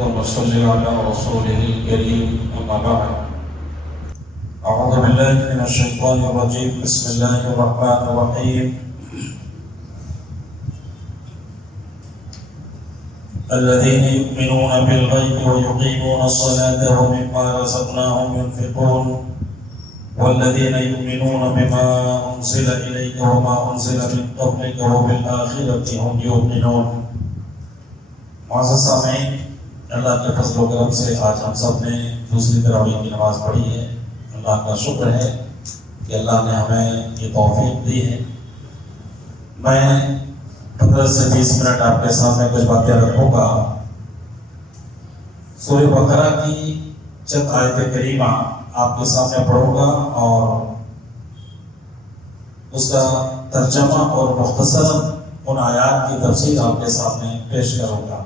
ونصلي على رسوله الكريم أما بعد. أعوذ بالله من الشيطان الرجيم. بسم الله الرحمن الرحيم. الذين يؤمنون بالغيب ويقيمون الصلاة ومما رزقناهم ينفقون والذين يؤمنون بما أنزل إليك وما أنزل من قبلك وبالآخرة هم يوقنون. معزز سامعین، اللہ کے فضل و کرم سے آج ہم سب نے دوسری تراویح کی نماز پڑھی ہے۔ اللہ کا شکر ہے کہ اللہ نے ہمیں یہ توفیق دی ہے۔ میں 15 سے 20 منٹ آپ کے سامنے کچھ باتیں رکھوں گا۔ سورہ بقرہ کی چند آیت کریمہ آپ کے سامنے پڑھوں گا اور اس کا ترجمہ اور مختصر ان آیات کی تفسیر آپ کے سامنے پیش کروں گا۔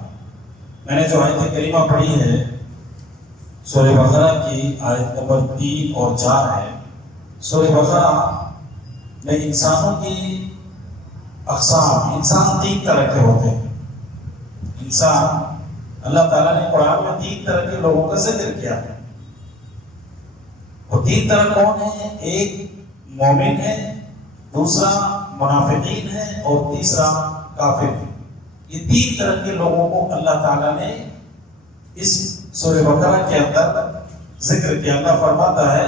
میں نے جو آیت کریمہ پڑھی ہے سورہ بقرہ کی آیت نمبر 3 اور 4 ہے۔ سورہ بقرہ میں انسانوں کی اقسام، انسان 3 طرح کے ہوتے ہیں۔ انسان، اللہ تعالیٰ نے قرآن میں 3 طرح کے لوگوں کا ذکر کیا ہے۔ وہ 3 طرح کون ہیں؟ ایک مومن ہے، دوسرا منافقین ہے اور تیسرا کافر ہے۔ یہ 3 طرح کے لوگوں کو اللہ تعالیٰ نے اس سورہ بقرہ کے اندر ذکر کیا۔ اللہ فرماتا ہے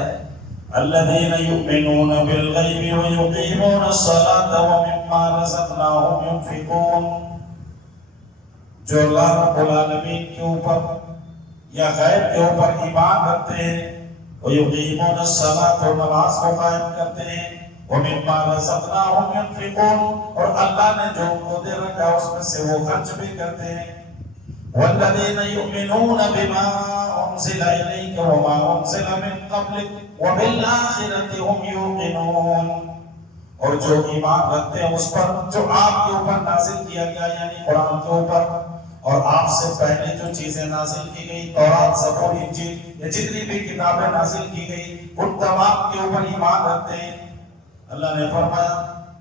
الذین یؤمنون بالغیب ویقیمون الصلاة ومما رزقناہم ينفقون، جو اللہ رب العالمین کے اوپر یا غیب کے اوپر ایمان رکھتے ہیں، ویقیمون الصلاة، اور نماز کو قائم کرتے ہیں، ومما رزقناہم ينفقون، اور اللہ نے جو ان کو دے رکھا اس میں سے وہ خرچ بھی کرتے ہیں، والذین یؤمنون بما انزل الیک وما انزل من قبلک وبالآخرۃ هم یوقنون، اور جو ایمان رکھتے ہیں اس پر جو آپ کے اوپر نازل کیا گیا یعنی قرآن کے اوپر، اور آپ سے پہلے جو چیزیں نازل کی گئی، تورات، زبور، انجیل، یہ جتنی بھی کتابیں نازل کی گئی ان تمام کے اوپر ایمان رکھتے ہیں۔ اللہ نے فرمایا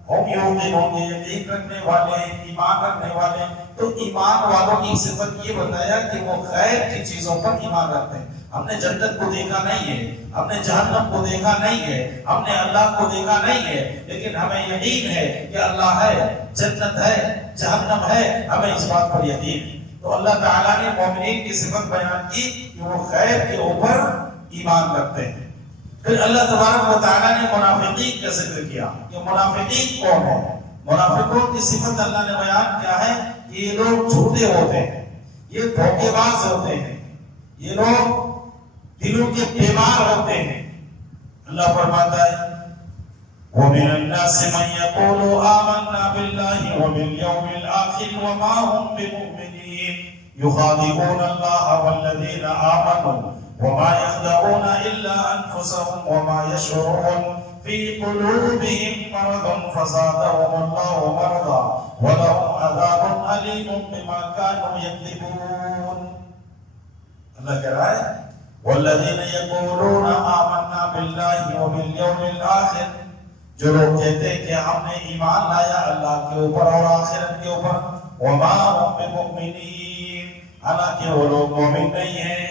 ہم یوقنون، یقین رکھنے والے، ایمان رکھنے والے۔ تو ایمان والوں کی صفت یہ بتایا کہ وہ غیب کی چیزوں پر ایمان رکھتے ہیں۔ ہم نے جنت کو دیکھا نہیں ہے، ہم نے جہنم کو دیکھا نہیں ہے، ہم نے اللہ کو دیکھا نہیں ہے، لیکن ہمیں یقین ہے کہ اللہ ہے، جنت ہے، جہنم ہے، ہمیں اس بات پر یقین ہے۔ تو اللہ تعالیٰ نے مومنین کی صفت بیان کی کہ وہ غیب کے اوپر ایمان رکھتے ہیں۔ پھر اللہ تبارک و تعالیٰ نے منافقین کا ذکر کیا کہ منافقین کون ہے۔ منافقوں کی صفت اللہ نے بیان کیا ہے کہ یہ لوگ جھوٹے ہوتے ہیں، یہ دھوکے باز ہوتے ہیں، یہ لوگ دلوں کے بیمار ہوتے ہیں۔ اللہ فرماتا ہے وَمِنَ النَّاسِ مَن يَقُولُ آمَنَّا بِاللَّهِ وَبِالْيَوْمِ الْآخِرِ وَمَا هُمْ بِمُؤْمِنِينَ يُخَادِعُونَ اللَّهَ وَالَّذِينَ آمَنُوا وَمَا يَخْدَعُونَ إِلَّا أَنفُسَهُمْ وَمَا يَشْعُرُونَ فِي قُلُوبِهِمْ مَرَضٌ فَزَادَهُمُ اللَّهُ مَرَضًا وَلَهُمْ عَذَابٌ أَلِيمٌ بِمَا كَانُوا يَكْذِبُونَ۔ اللہ کہہ رہا ہے وَالَّذِينَ يَقُولُونَ آمَنَّا بِاللَّهِ وَبِالْيَوْمِ الْآخِرِ، جو لوگ کہتے ہیں کہ ہم نے ایمان لایا اللہ کے اوپر اور آخرت کے اوپر، وَمَا هُمْ بِمُؤْمِنِينَ، حالانکہ وہ لوگ مومن نہیں ہیں۔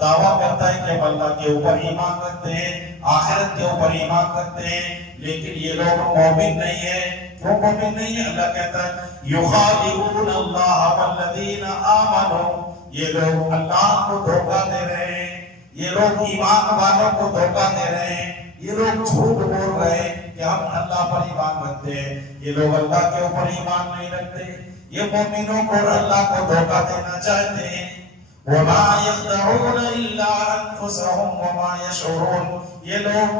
دعویٰ کرتا ہے کہ ہم اللہ کے اوپر ایمان رکھتے ہیں، آخرت کے اوپر ایمان رکھتے ہیں، لیکن یہ لوگ مومن نہیں ہیں۔ کیوں مومن نہیں ہیں؟ اللہ کہتا ہے یخادعون اللہ والذین آمنوا، یہ لوگ اللہ کو دھوکہ دے رہے ہیں، یہ لوگ ایمان والوں کو دھوکہ دے رہے ہیں، یہ لوگ جھوٹ بول رہے ہیں کہ ہم اللہ پر ایمان رکھتے ہیں، یہ لوگ اللہ کے اوپر ایمان نہیں رکھتے، یہ مومنوں کو اور اللہ کو دھوکہ دینا چاہتے ہیں۔ وَمَا يَخْدَعُونَ إِلَّا أَنفُسَهُمْ وَمَا يَشْعُرُونَ، یہ لوگ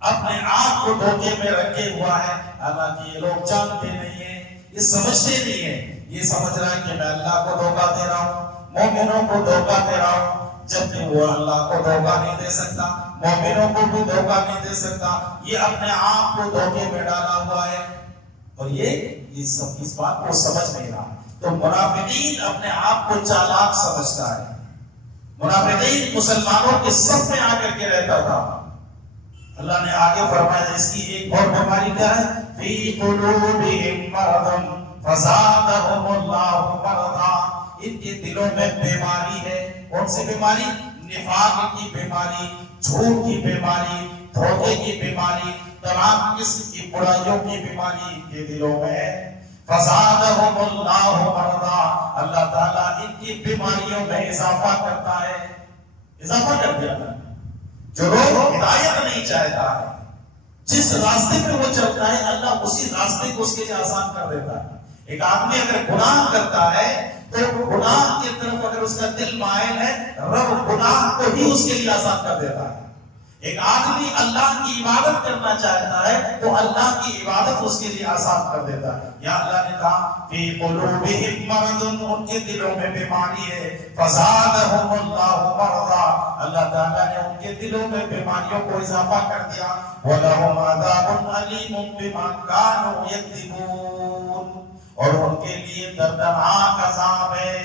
اپنے آپ کو دھوکے میں رکھے ہوا ہے، حالانکہ یہ لوگ جانتے نہیں ہیں، یہ سمجھتے نہیں ہیں۔ یہ سمجھ رہا ہے کہ میں اللہ کو دھوکہ دے رہا ہوں، مومنوں کو دھوکہ دے رہا ہوں، جبکہ وہ اللہ کو دھوکہ نہیں دے سکتا، مومنوں کو بھی دھوکہ نہیں دے سکتا، یہ اپنے آپ کو دھوکے میں ڈالا ہوا ہے، اور یہ سب اس بات کو سمجھ نہیں رہا۔ تو منافقین اپنے آپ کو چالاک سمجھتا ہے۔ منافقین مسلمانوں کے صف میں آ کر کے رہتا تھا۔ اللہ نے آگے فرمایا اس کی ایک اور بیماری کیا ہے؟ فی قلوبہم مرض فزادہم اللہ مرضا، ان کے دلوں میں بیماری ہے. کون سی بیماری؟ نفاق کی بیماری، جھوٹ کی بیماری، دھوکے کی بیماری، تمام قسم کی برائیوں کی بیماری ان کے دلوں میں ہے. فزادہم اللہ مرضا، اللہ تعالیٰ ان کی بیماریوں میں اضافہ کرتا ہے. اضافہ کر دیا. جو لوگ ہدایت نہیں چاہتا ہے، جس راستے پہ وہ چلتا ہے اللہ اسی راستے کو اس کے لیے آسان کر دیتا ہے. ایک آدمی اگر گناہ کرتا ہے تو گناہ کی طرف اگر اس کا دل مائل ہے، رب گناہ کو بھی اس کے لیے آسان کر دیتا ہے. ایک آدمی اللہ کی عبادت کرنا چاہتا ہے تو اللہ کی عبادت اس کے لیے آسان کر دیتا ہے. یا اللہ نے کہا فی قلوبہم مرض، ان کے دلوں میں بیماری ہے. فزادہم اللہ مرضا، اللہ تعالیٰ نے ان کے دلوں میں بیماریوں کو اضافہ کر دیا. وَلَهُمْ عَذَابٌ عَلِيمٌ بِمَا كَانُوا يَكْذِبُونَ، اور ان کے لیے دردناک عذاب ہے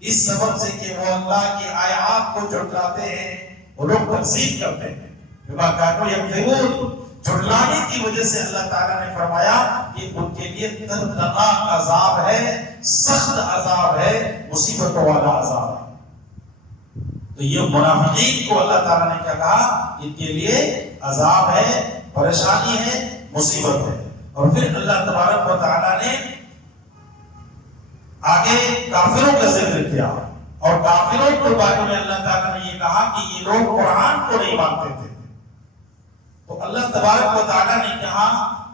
اس سبب سے کہ وہ اللہ کی آیات کو جھٹلاتے ہیں. وہ لوگ تکذیب کرتے ہیں. بما كانوا يكذبون، جھٹلانے کی وجہ سے اللہ تعالیٰ نے فرمایا کہ ان کے لیے دردناک عذاب ہے، سخت عذاب ہے، مصیبتوں والا عذاب ہے. تو یہ منافقین کو اللہ تعالیٰ نے کیا کہا؟ ان کے لیے عذاب ہے، پریشانی ہے، مصیبت ہے. اور پھر اللہ تبارک و تعالیٰ نے آگے کافروں کا ذکر کیا، اور کافروں کے بارے میں اللہ تعالیٰ نے یہ کہا کہ یہ لوگ قرآن کو نہیں مانتے تھے. تو اللہ تبارک و تعالیٰ نے کہا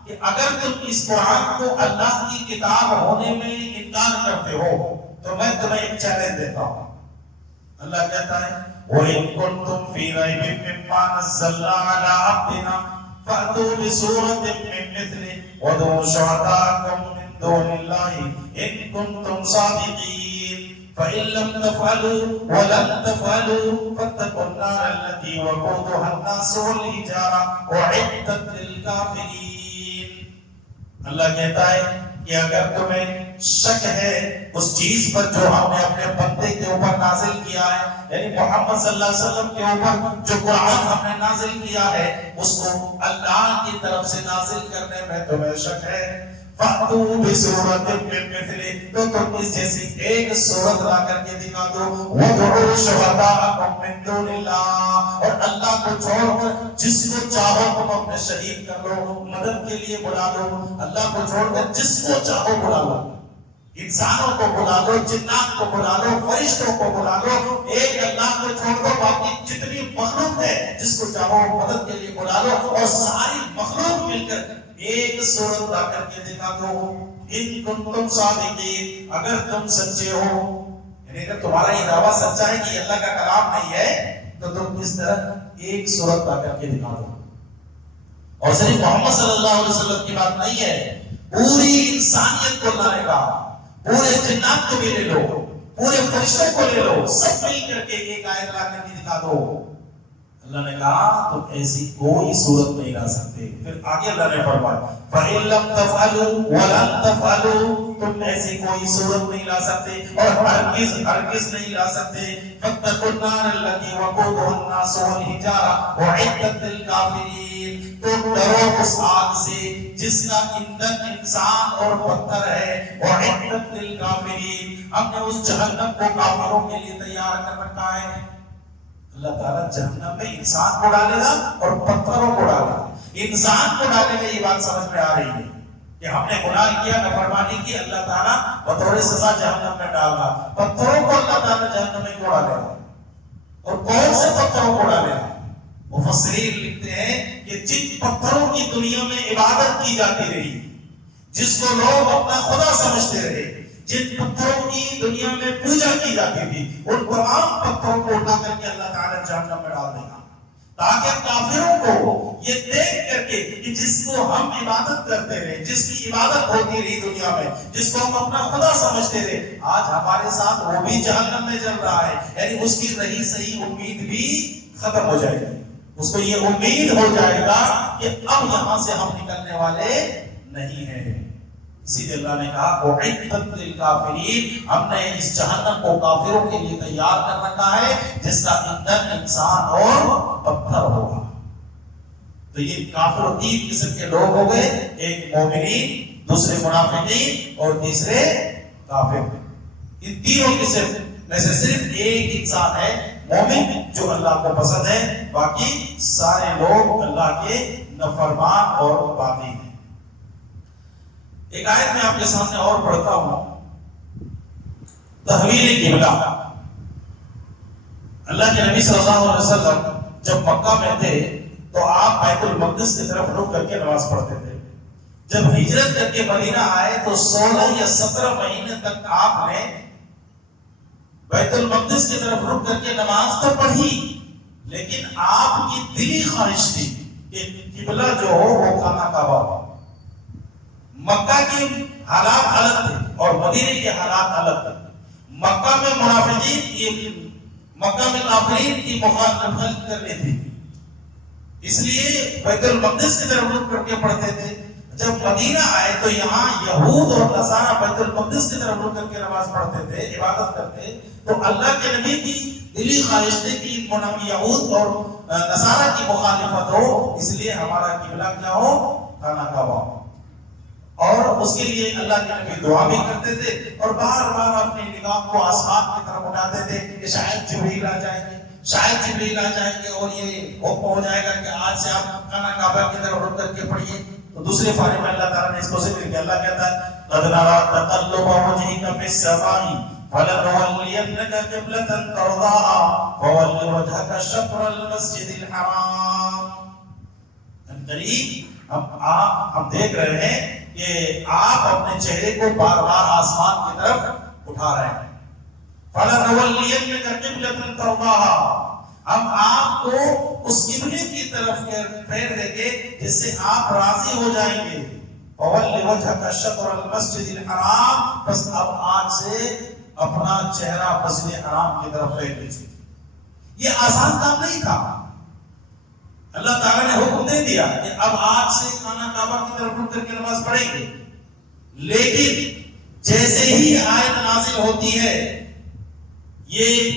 کہ اگر تم اس قرآن کو اللہ کی کتاب ہونے میں انکار کرتے ہو تو میں تمہیں ایک چیلنج دیتا ہوں. اللہ کہتا ہے وَإِن كُنتُمْ فِي رَيْبٍ مِّمَّا نَزَّلْنَا عَلَىٰ عَبْدِنَا فَأْتُوا بِسُورَةٍ مِّن مِّثْلِهِ وَادْعُوا شُهَدَاءَكُم مِّن دُونِ اللَّهِ إِن كُنتُمْ صَادِقِينَ فَإِن لَّمْ تَفْعَلُوا وَلَن تَفْعَلُوا فَاتَّقُوا النَّارَ الَّتِي وَقُودُهَا النَّاسُ وَالْحِجَارَةُ أُعِدَّتْ لِلْكَافِرِينَ. اللہ کہتا ہے کہ اگر تمہیں شک ہے اس چیز پر جو ہم نے اپنے بندے کے اوپر نازل کیا ہے، یعنی محمد صلی اللہ علیہ وسلم کے اوپر جو قرآن ہم نے نازل کیا ہے اس کو اللہ کی طرف سے نازل کرنے میں تمہیں شک ہے، فَأْتُوا بِسُورَةٍ مِّن مِّثْلِهِ، تو تم اس جیسی ایک سورت لا کر کے دکھا دو. وَادْعُوا شُهَدَاءَكُم مِّن دُونِ اللَّهِ، اور اللہ کو چھوڑ کر جس کو چاہو تم اپنے شہید کر لو، مدد کے لیے بلا لو. اللہ کو چھوڑ کر جس کو چاہو بلا لو، انسانوں کو بلا لو، جنات کو بلا لو، فرشتوں کو بلا لو. ایک اللہ کو چھوڑ دو، باقی جتنی مخلوق ہے جس کو چاہو مدد کے لیے بلا لو، اور ساری مخلوق مل کر ایک صورت لا کر کے دکھا دو. ان کنتم صادقین، اگر تم سچے ہو، یعنی اگر تمہارا یہ دعویٰ سچا ہے کہ یہ اللہ کا کلام نہیں ہے تو تم اس طرح ایک صورت لا کر کے دکھا دو. اور صرف محمد صلی اللہ علیہ وسلم کی بات نہیں ہے، پوری انسانیت کو لانے کا، پورے جنات کو بھی لے لو، پورے فرشتوں کو لے لو، سب مل کر کے ایک آیت لا کر کے دکھا دو. اللہ نے کہا تم ایسی کوئی صورت نہیں لا سکتے. پھر آگے اللہ نے فرمایا فَإِن لَّمْ تَفْعَلُوا وَلَن تَفْعَلُوا، تم ایسی کوئی صورت نہیں لا سکتے اور ہرگز نہیں لا سکتے. فَاتَّقُوا النَّارَ الَّتِي وَقُودُهَا النَّاسُ وَالْحِجَارَةُ أُعِدَّتْ لِلْكَافِرِينَ، تم ڈرو اس آگ سے جس کا ایندھن انسان اور پتھر ہے. أُعِدَّتْ لِلْكَافِرِينَ، ہم نے اس جہنم کو کافروں کے لیے تیار کر رکھا ہے. اللہ تعالیٰ جہنم میں انسان کو ڈالے گا اور پتھروں کو ڈالے گا. انسان کو ڈالے گا، یہ بات سمجھ میں آ رہی ہے کہ ہم نے گناہ کیا، نافرمانی کی، اللہ تعالیٰ بطور سزا جہنم میں ڈال گا. پتھروں کو اللہ تعالیٰ جہنم میں کیوں ڈالے گا، اور کون سے پتھروں کو ڈالے گا؟ مفسرین لکھتے ہیں کہ جن پتھروں کی دنیا میں عبادت کی جاتی رہی، جس کو لوگ اپنا خدا سمجھتے رہے، جن پتھروں کی دنیا میں پوجا کی جاتی تھی، ان تمام پتھروں کو اٹھا کر کے اللہ تعالیٰ جہنم میں ڈال دے گا، تاکہ کافروں کو یہ دیکھ کر کے کہ جس کو ہم عبادت کرتے رہے، جس کی عبادت ہوتی رہی دنیا میں، جس کو ہم اپنا خدا سمجھتے رہے، آج ہمارے ساتھ وہ بھی جہنم میں جل رہا ہے. یعنی اس کی رہی صحیح امید بھی ختم ہو جائے گی. اس کو یہ امید ہو جائے گا کہ اب یہاں سے ہم نکلنے والے نہیں ہیں. اسی لیے اللہ نے کہا اُعِدَّتْ لِلْكَافِرِينَ، ہم نے اس جہنم کو کافروں کے لیے تیار کر رکھا ہے جس کا ایندھن انسان اور پتھر ہوگا. تو یہ کافر تین قسم کے لوگ ہو گئے، ایک مومنین، دوسرے منافقین اور تیسرے کافر. ان تینوں قسم میں سے صرف ایک انسان ہے مومن جو اللہ کو پسند ہے، باقی سارے لوگ اللہ کے نافرمان اور باغی ہیں۔ ایک آیت میں آپ کے سامنے اور پڑھتا ہوں، تحویل قبلہ۔ اللہ کے نبی صلی اللہ علیہ وسلم جب مکہ میں تھے تو آپ بیت المقدس کی طرف رخ کر کے نماز پڑھتے تھے۔ جب ہجرت کر کے مدینہ آئے تو 16 یا 17 مہینے تک آپ نے بیت المقدس کی طرف رخ کر کے نماز تو پڑھی، لیکن آپ کی دلی خواہش تھی کہ قبلہ جو ہو وہ خانہ کعبہ ہو۔ مکہ کے حالات الگ تھے اور مدینے کے حالات الگ تھے۔ مکہ میں منافقین مکہ میں کافرین کی مخالفت کرنی تھی، اس لیے بیت المقدس کی طرف رخ کر کے پڑھتے تھے۔ جب مدینہ آئے تو یہاں یہود اور نصارہ بیت المقدس کی طرف رخ کر کے نماز پڑھتے تھے، عبادت کرتے، تو اللہ کے نبی کی دلی خواہش تھی کہ یہود اور نصارہ کی مخالفت ہو، اس لیے ہمارا قبلہ کیا ہو؟ خانہ کعبہ ہو۔ اور اس کے لیے اللہ کے نبی دعا بھی کرتے تھے اور بار بار اپنی نگاہ کو آسمان کی طرف اٹھاتے تھے کہ شاید جبریل آ جائیں گے، شاید جبریل آ جائیں گے اور یہ حکم ہو جائے گا کہ آج سے آپ خانہ کعبہ کی طرف رخ کر کے پڑھیے۔ تو دوسرے پارے میں اللہ تعالیٰ نے اس کو ذکر کیا، اللہ کہتا ہے قَدْ نَرَىٰ تَقَلُّبَ وَجْهِكَ فِي السَّمَاءِ فَلَنُوَلِّيَنَّكَ قِبْلَةً تَرْضَاهَا فَوَلِّ وَجْهَكَ شَطْرَ الْمَسْجِدِ الْحَرَامِ۔ قریب ہم دیکھ رہے ہیں کہ آپ اپنے چہرے کو بار بار آسمان کی طرف اٹھا رہے ہیں۔ فَلَنُوَلِّيَنَّكَ قِبْلَةً تَرْضَاهَا، ہم آپ کو اس قبلے کی طرف پھیر دیں گے جس سے آپ راضی ہو جائیں گے۔ فَوَلِّ وَجْهَكَ شَطْرَ الْمَسْجِدِ الْحَرَامِ، بس اب آج سے اپنا چہرہ مسجد حرام کی طرف پھیر دیجیے۔ یہ آسان کام نہیں تھا، اللہ تعالیٰ نے حکم دے دیا کہ اب آج سے خانہ کعبہ کی طرف رخ کر کے نماز پڑھیں گے، لیکن جیسے ہی آیت نازل ہوتی ہے یہ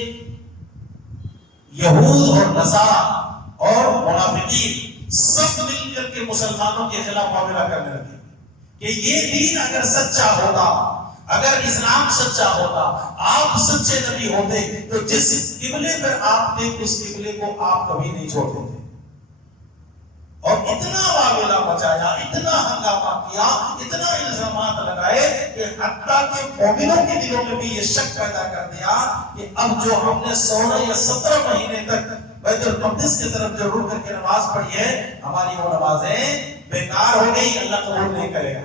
یہود اور نصارہ اور منافقین سب مل کر کے مسلمانوں کے خلاف معاملہ کرنے لگے کہ یہ دین اگر سچا ہوتا، اگر اسلام سچا ہوتا، آپ سچے نبی ہوتے تو جس قبلے پر آپ تھے اس قبلے کو آپ کبھی نہیں چھوڑتے تھے۔ اور اتنا معاملہ مچایا، اتنا ہنگامہ کیا، اتنا الزامات لگائے کہ حتیٰ کہ مومنوں کے دلوں میں بھی یہ شک پیدا کر دیا کہ اب جو ہم نے 16 یا 17 مہینے تک بیت المقدس کی طرف جو رخ کر کے نماز پڑھی ہے، ہماری وہ نمازیں بیکار ہو گئی، اللہ قبول نہیں کرے گا۔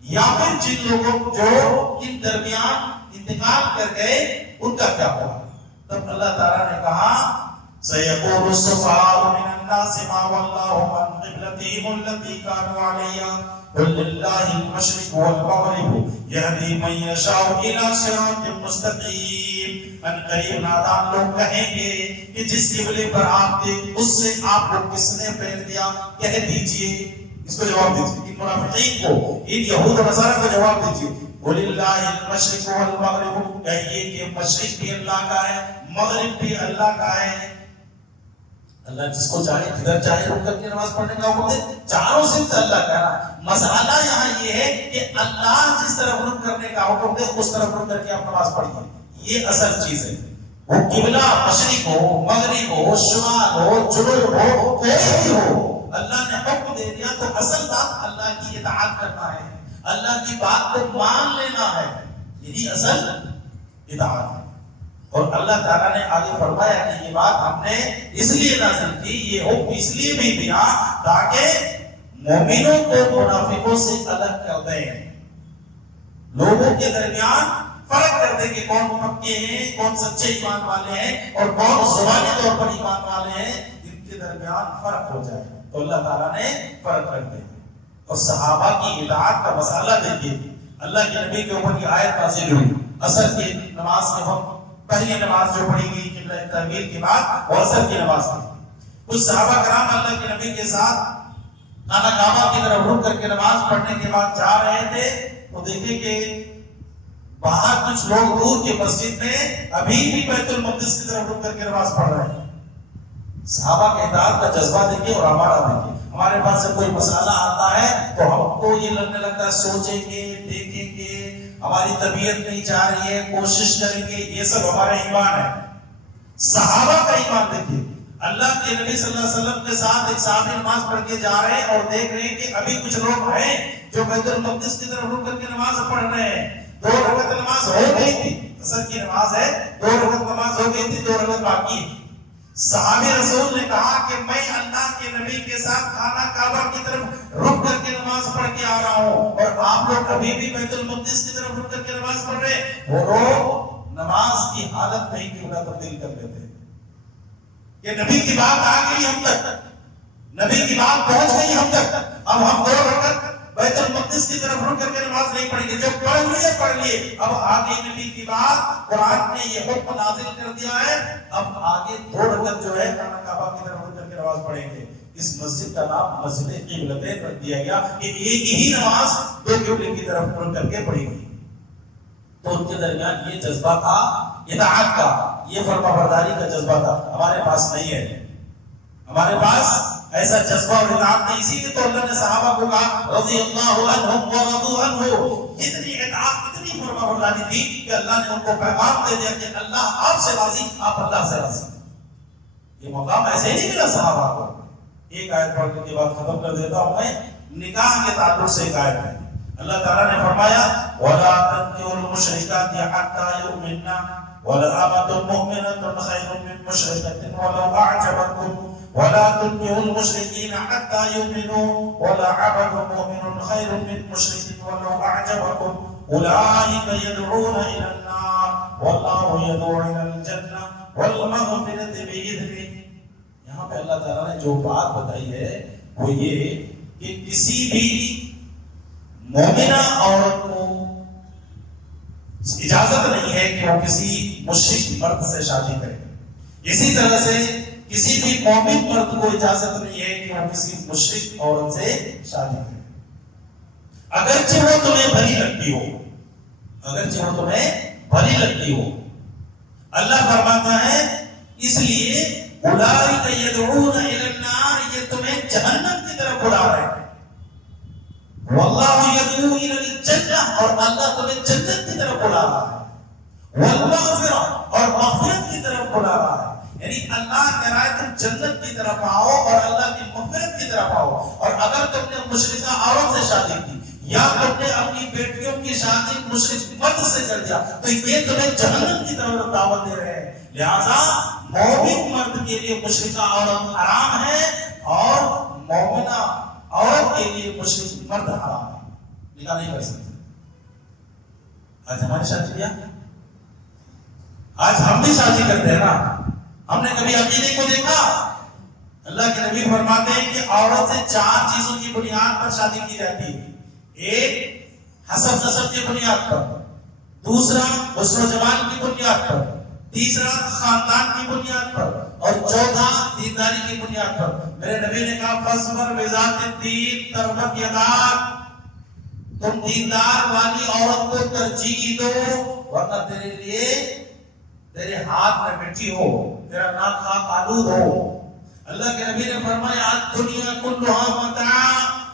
یا پھر جن لوگوں جو ان درمیان انتقال کر گئے ان کا کیا ہوگا؟ تب اللہ تعالیٰ نے کہا سَيَقُولُ السُّفَهَاءُ مِنَ النَّاسِ مَا وَلَّاهُمْ عَنْ قِبْلَتِهِمُ الَّتِي كَانُوا عَلَيْهَا قُل لِّلَّهِ الْمَشْرِقُ وَالْمَغْرِبُ يَهْدِي مَن يَشَاءُ إِلَىٰ صِرَاطٍ مُّسْتَقِيمٍ۔ ان قریب نادان لوگ کہیں گے کہ جس قبلے پر آپ تھے اس سے آپ کو کس نے پھیر دیا، کہہ دیجئے، اس کو جواب دیجئے، ان منافقین کو، ان یہود و نصارہ کو جواب دیجئے، قُلِ اللَّهِ الْمَشْرِقُ وَالْمَغْرِبُ، کہیے کہ مشرق بھی اللہ کا ہے، مغرب بھی اللہ کا ہے۔ اللہ جس کو چاہے جدھر چاہے رک کر کے نماز پڑھنے کا حکم دے، چاروں صرف اللہ کہہ رہا۔ مسئلہ یہاں یہ ہے کہ اللہ جس طرف رک کرنے کا حکم دے اس طرف رک کر کے آپ نماز پڑھیے، یہ اصل چیز ہے۔ وہ قبلہ مشرق ہو، مغرب ہو، شمال ہو، جنوب ہو، کوئی بھی ہو، اللہ نے حکم دے دیا تو اصل بات اللہ کی اطاعت کرنا ہے، اللہ کی بات کو مان لینا ہے، یہی اصل اطاعت ہے۔ اور اللہ تعالیٰ نے آگے فرمایا کہ یہ بات ہم نے اس لیے نازل کی، یہ حکم اس لیے بھی دیا تاکہ مومنوں کو منافقوں سے الگ کر دیں، لوگوں کے درمیان فرق کر دیں کہ کون پکے ہیں، کون سچے ایمان والے ہیں اور کون زبانی طور پر ایمان والے ہیں، ان کے درمیان فرق ہو جائے۔ تو اللہ تعالیٰ نے فرق کر دیا۔ اور صحابہ کی اطاعت کا مسئلہ دیکھیے، اللہ کے نبی کے اوپر یہ آیت نازل ہوئی عصر کی نماز کے وقت، پہلی نماز جو پڑھی گئی قبلہ تحویل کے بعد وہ عصر کی نماز تھی۔ کچھ صحابہ کرام اللہ کے نبی کے ساتھ خانہ کعبہ کی طرف رک کر کے نماز پڑھنے کے بعد جا رہے تھے تو دیکھیں کہ باہر کچھ لوگ دور کے مسجد میں ابھی بھی بیت المقدس کی طرف رک کر کے نماز پڑھ رہے ہیں۔ صحابہ کے اطاعت کا جذبہ دیکھیے اور ہمارا دیکھیے، ہمارے پاس سے کوئی مسئلہ آتا ہے تو ہم کو یہ لگنے لگتا ہے سوچیں گے، دیکھیں گے، ہماری طبیعت نہیں چاہ رہی ہے، کوشش کریں گے، یہ سب ہمارا ایمان ہے۔ صحابہ کا ایمان دیکھیے، اللہ کے نبی صلی اللہ علیہ وسلم کے ساتھ ایک صحابی نماز پڑھ کے جا رہے ہیں اور دیکھ رہے ہیں کہ ابھی کچھ لوگ ہیں جو بیت المقدس کی طرف رک کر کے نماز پڑھ رہے ہیں۔ 2 رکعت نماز ہو گئی تھی، عصر کی نماز ہے، 2 رکعت نماز ہو گئی تھی، 2 رکعت باقی ہے۔ صحابی رسول نے کہا کہ میں اللہ کے نبی کے ساتھ خانہ کعبہ کی طرف رک کر کے نماز پڑھ کے آ رہا ہوں اور آپ لوگ ابھی بھی بیت المقدس کی طرف رک کر کے نماز پڑھ رہے ہیں۔ وہ لوگ نماز کی حالت میں ہی کیوں نہ تبدیل کر لیتے کہ نبی کی بات آ گئی ہم تک، نبی کی بات پہنچ گئی ہم تک، اب ہم 2 رکعت بیت المقدس کی طرف رک کر کے نماز نہیں پڑھیں گے، جو پڑھ لیے اب آگے نبی کی بات، قرآن نے یہ حکم نازل کر دیا ہے، اب آگے 2 رکعت جو ہے خانہ کعبہ کی طرف رک کر کے نماز پڑھیں گے۔ اس مسجد کا نام مسجد قبلتین رکھ دیا گیا کہ ایک ہی نماز 2 قبلے کی طرف رک کر کے پڑھی گئی۔ تو ان کے درمیان یہ جذبہ تھا، اطاعت کا، یہ فرما برداری کا جذبہ تھا، ہمارے پاس نہیں ہے۔ ہمارے پاس ایسا جذبہ اور اطاعت نہیں، اسی لیے تو اللہ نے صحابہ کو کہا رضی اللہ عنہم ورضوا عنہ، اتنی اطاعت، اتنی فرما برداری تھی کہ اللہ نے ان کو پیغام دے دیا کہ اللہ آپ سے راضی، آپ اللہ سے راضی۔ یہ مقام ایسے ہی نہیں ملا صحابہ کو۔ ایک آیت پڑھنے کے بعد ختم کر دیتا ہوں میں، نکاح کے تعلق سے ایک آیت ہے۔ اللہ تعالیٰ نے فرمایا وَلَا تَنكِحُوا الْمُشْرِكَاتِ حَتَّى يُؤْمِنَّ وَلَأَمَةٌ مُؤْمِنَةٌ خَيْرٌ مِّن مُّشْرِكَةٍ وَلَوْ أَعْجَبَتْكُمْ وَلَا تُنكِحُوا الْمُشْرِكِينَ حَتَّى يُؤْمِنُوا وَلَعَبْدٌ مُؤْمِنٌ خَيْرٌ مِّن مُّشْرِكٍ وَلَوْ أَعْجَبَكُمْ أُولَٰئِكَ يَدْعُونَ إِلَى النَّارِ وَاللَّهُ يَدْعُو إِلَى الْجَنَّةِ وَالْمَغْفِرَةِ بِإِذْنِهِ۔ یہاں پہ اللہ تعالیٰ نے جو بات بتائی ہے وہ یہ کہ کسی بھی مومنہ عورت کو اجازت نہیں ہے کہ وہ کسی مشرک مرد سے شادی کرے، اسی طرح سے کسی بھی مومن مرد کو اجازت نہیں ہے کہ وہ کسی مشرک عورت سے شادی کرے، اگرچہ وہ تمہیں بھلی لگتی ہو، اگرچہ وہ تمہیں بھلی لگتی ہو۔ اللہ فرماتا ہے اس لیے اولئک یدعون الی النار، یہ تمہیں جہنم کی طرف بلا رہے ہیں، واللہ یدعو الی الجنہ، اور اللہ تمہیں جنت کی طرف بلا رہا ہے، والمغفرہ، اور مغفرت کی طرف بلا رہا ہے۔ یعنی اللہ کہہ رہا ہے تم جنت کی طرف آؤ اور اللہ کی مغفرت کی طرف آؤ۔ اور اگر تم نے مشرکہ عورت سے شادی کی یا تم نے اپنی بیٹیوں کی شادی مشرک مرد سے کر دیا تو یہ تمہیں جہنم کی طرف دعوت دے رہے ہیں۔ لہذا مومن مرد کے لیے مشرکہ عورت حرام ہے اور مومنہ عورت کے لیے مشرک مرد حرام ہے، نکاح نہیں کر سکتے۔ آج ہماری شادیاں، آج ہم بھی شادی کرتے ہیں نا، ہم نے کبھی عقیدے کو دیکھا؟ اللہ کے نبی فرماتے ہیں کہ عورت سے 4 چیزوں کی بنیاد پر شادی کی جاتی ہے۔ ایک حسب نسب کی بنیاد پر، دوسرا حسن و جمال کی بنیاد پر، تیسرا خاندان کی بنیاد پر، اور چوتھا دینداری کی بنیاد پر۔ میرے نبی نے کہا فَاصْبِرْ بِذَاتِ الدِّینِ تَرْبَتْ يَدَاكَ، تم دیندار والی عورت کو ترجیح دو ورنہ تیرے لیے تیرے ہاتھ میں مٹی ہو، تیرا ناک خاک آلود ہو۔ اللہ کے نبی نے فرمایا الدنیا کلها متاع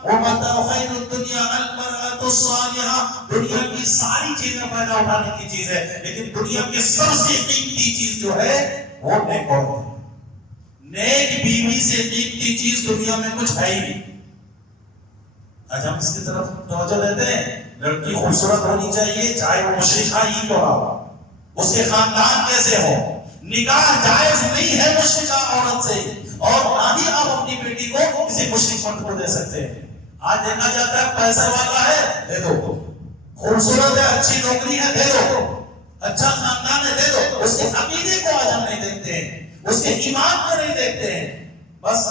ومتاع خیر الدنیا المرأة الصالحة، دنیا کی ساری چیزیں فائدہ اٹھانے کی چیز ہے لیکن دنیا کی سب سے قیمتی چیز جو ہے وہ نیک عورت ہے۔ نیک بیوی سے قیمتی چیز دنیا میں کچھ ہے ہی نہیں۔ آج ہم اس کی طرف توجہ دیتے ہیں، لڑکی خوبصورت ہونی چاہیے چاہے وہ مشرکہ ہی کیوں نہ ہو، اس کے خاندان کیسے ہو۔ نکاح جائز نہیں ہے مشرکہ عورت سے، اور نہ ہی آپ اپنی بیٹی کو کسی مشرک مرد کو دے سکتے ہیں۔ آج دیکھا جاتا ہے پیسہ والا ہے دے دو، خوبصورت ہے، اچھی نوکری ہے دے دو، اچھا خاندان ہے دے دو۔ اس کے عقیدے کو آج ہم نہیں دیکھتے ہیں، اس کے ایمان کو نہیں دیکھتے ہیں، بس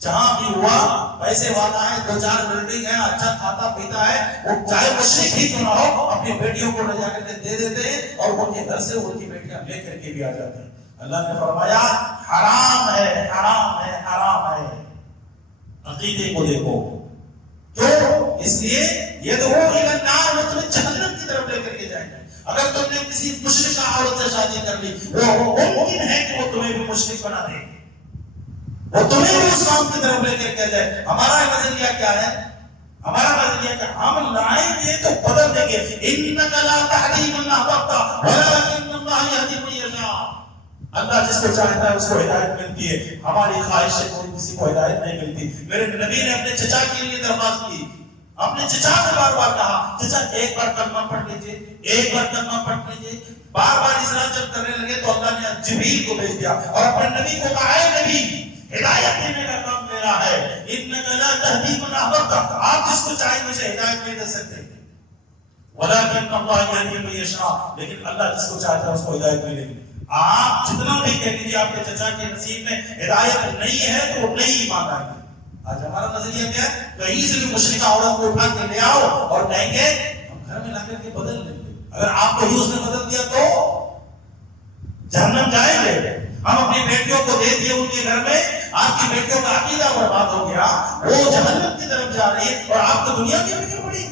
جہاں بھی ہوا پیسے والا ہے، 2-4 بلڈنگ ہے، اچھا کھاتا پیتا ہے، وہ چاہے مشرک ہی کیوں نہ ہو، اپنی بیٹیوں کو لے جا کر دے دیتے ہیں اور ان کے گھر سے ان کی بیٹیاں لے کر کے بھی آ جاتے ہیں۔ اللہ نے فرمایا حرام ہے، حرام ہے، حرام ہے۔ عقیدے کو دیکھو، کیوں؟ اس لیے یہ تو وہ النار، وہ تمہیں جہنم کی طرف لے کر کے جائیں گے۔ اگر تم نے کسی مشرکہ عورت سے شادی کر لی، وہ ممکن ہے کہ وہ تمہیں بھی مشرک بنا دے، وہ تمہیں بھی اس کام کی طرف لے کر کے جائے۔ ہمارا نظریہ کیا ہے؟ ہمارا نظریہ کہ ہم لائیں گے تو بدل دیں گے. انک لا تہدی من احببت ولکن اللہ یہدی من یشاء. اللہ جس کو چاہتا ہے اس کو ہدایت ملتی ہے. ہماری خواہش سے کوئی کسی کو ہدایت نہیں ملتی. میرے نبی نے اپنے چچا کے لیے درخواست کی, اپنے چچا کو بار بار کہا, چچا ایک بار کلمہ پڑھ لیجیے, ایک بار کلمہ پڑھ لیجیے. بار بار اصرار جب کرنے لگے تو اللہ نے جبریل کو بھیج دیا اور اپنے نبی کو کہا, اے نبی ہدایت دینے کا کام میرا ہے. انک لا تہدی من احببت, آپ جس کو چاہیں مجھے ہدایت نہیں دے سکتے, ولکن اللہ یہدی من یشاء, لیکن اللہ جس کو چاہتا ہے اس کو ہدایت ملے گی. آپ جتنا بھی کہہ لیجیے آپ کے چچا کے نصیب میں ہدایت نہیں ہے تو وہ نہیں ایمان آئے گی. آج ہمارا نظریہ کیا ہے, کہیں سے بھی مشرکہ عورت کو اٹھا کے لے آؤ اور کہیں گے ہم گھر میں لا کر کے بدل لیں گے. اگر آپ کو ہی اس نے بدل دیا تو جہنم جائیں گے. ہم اپنی بیٹیوں کو دے دیے ان کے گھر میں, آپ کی بیٹیوں کا عقیدہ برباد ہو گیا, وہ جہنم کی طرف جا رہی ہے اور آپ کو دنیا کی فکر پڑی.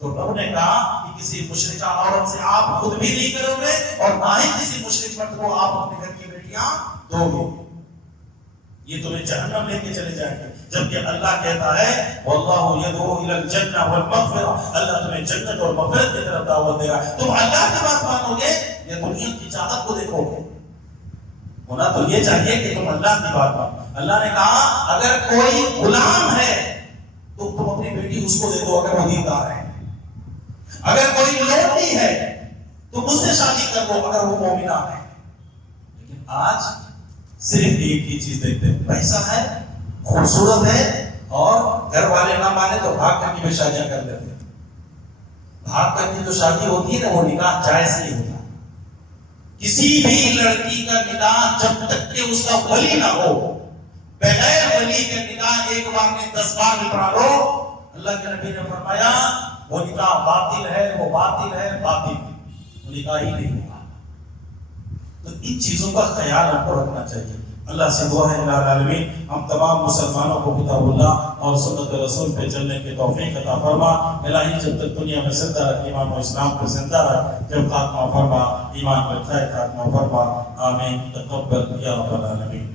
تو رب نے کہا کہ کسی مشرکہ عورت سے آپ خود بھی نہیں کرو گے اور نہ ہی کسی مشرک مرد کو آپ اپنے گھر کی بیٹیاں دو گے, یہ تمہیں جہنم لے کے چلے جائیں گے. جبکہ اللہ کہتا ہے واللہ یدعو الی الجنہ والمغفرہ, اللہ تمہیں جنت اور مغفرت کی طرف دعوت دے رہا ہے. تم اللہ کی بات مانو گے یا دنیا کی چاہت کو دیکھو گے؟ ہونا تو یہ چاہیے کہ تم اللہ کی بات مانو. اللہ نے کہا اگر کوئی غلام ہے تو تم اپنی بیٹی اس کو دے دو اگر وہ دیندار ہے. اگر کوئی لونڈی ہے تو مجھ سے شادی کر دو اگر وہ مومنہ ہے. لیکن آج صرف ایک ہی چیز دیکھتے ہیں, پیسہ ہے, خوبصورت ہے, اور گھر والے نہ مانے تو بھاگ کر کے بھی شادیاں کر لیتے ہیں. بھاگ کر کی جو شادی ہوتی ہے نا وہ نکاح جائز نہیں ہوتا. کسی بھی لڑکی کا نکاح جب تک کہ اس کا ولی نہ ہو, بغیر ولی کے نکاح ایک بار میں 10 بار نکاح لو, اللہ کے نبی نے فرمایا وہ نکاح باطل ہے, وہ باطل ہے, باطل, وہ نکاح ہی نہیں ہوگا. تو ان چیزوں کا خیال ہم کو رکھنا چاہیے. اللہ سے دعا ہے الہ العالمین ہم تمام مسلمانوں کو کتاب اللہ اور سنت رسول پہ چلنے کی توفیق عطا فرما. الہی جب تک دنیا میں زندہ رکھ ایمان و اسلام پہ زندہ رکھ, جب خاتمہ فرما ایمان پر خیر خاتمہ فرما. آمین. تقبل یا رب العالمین.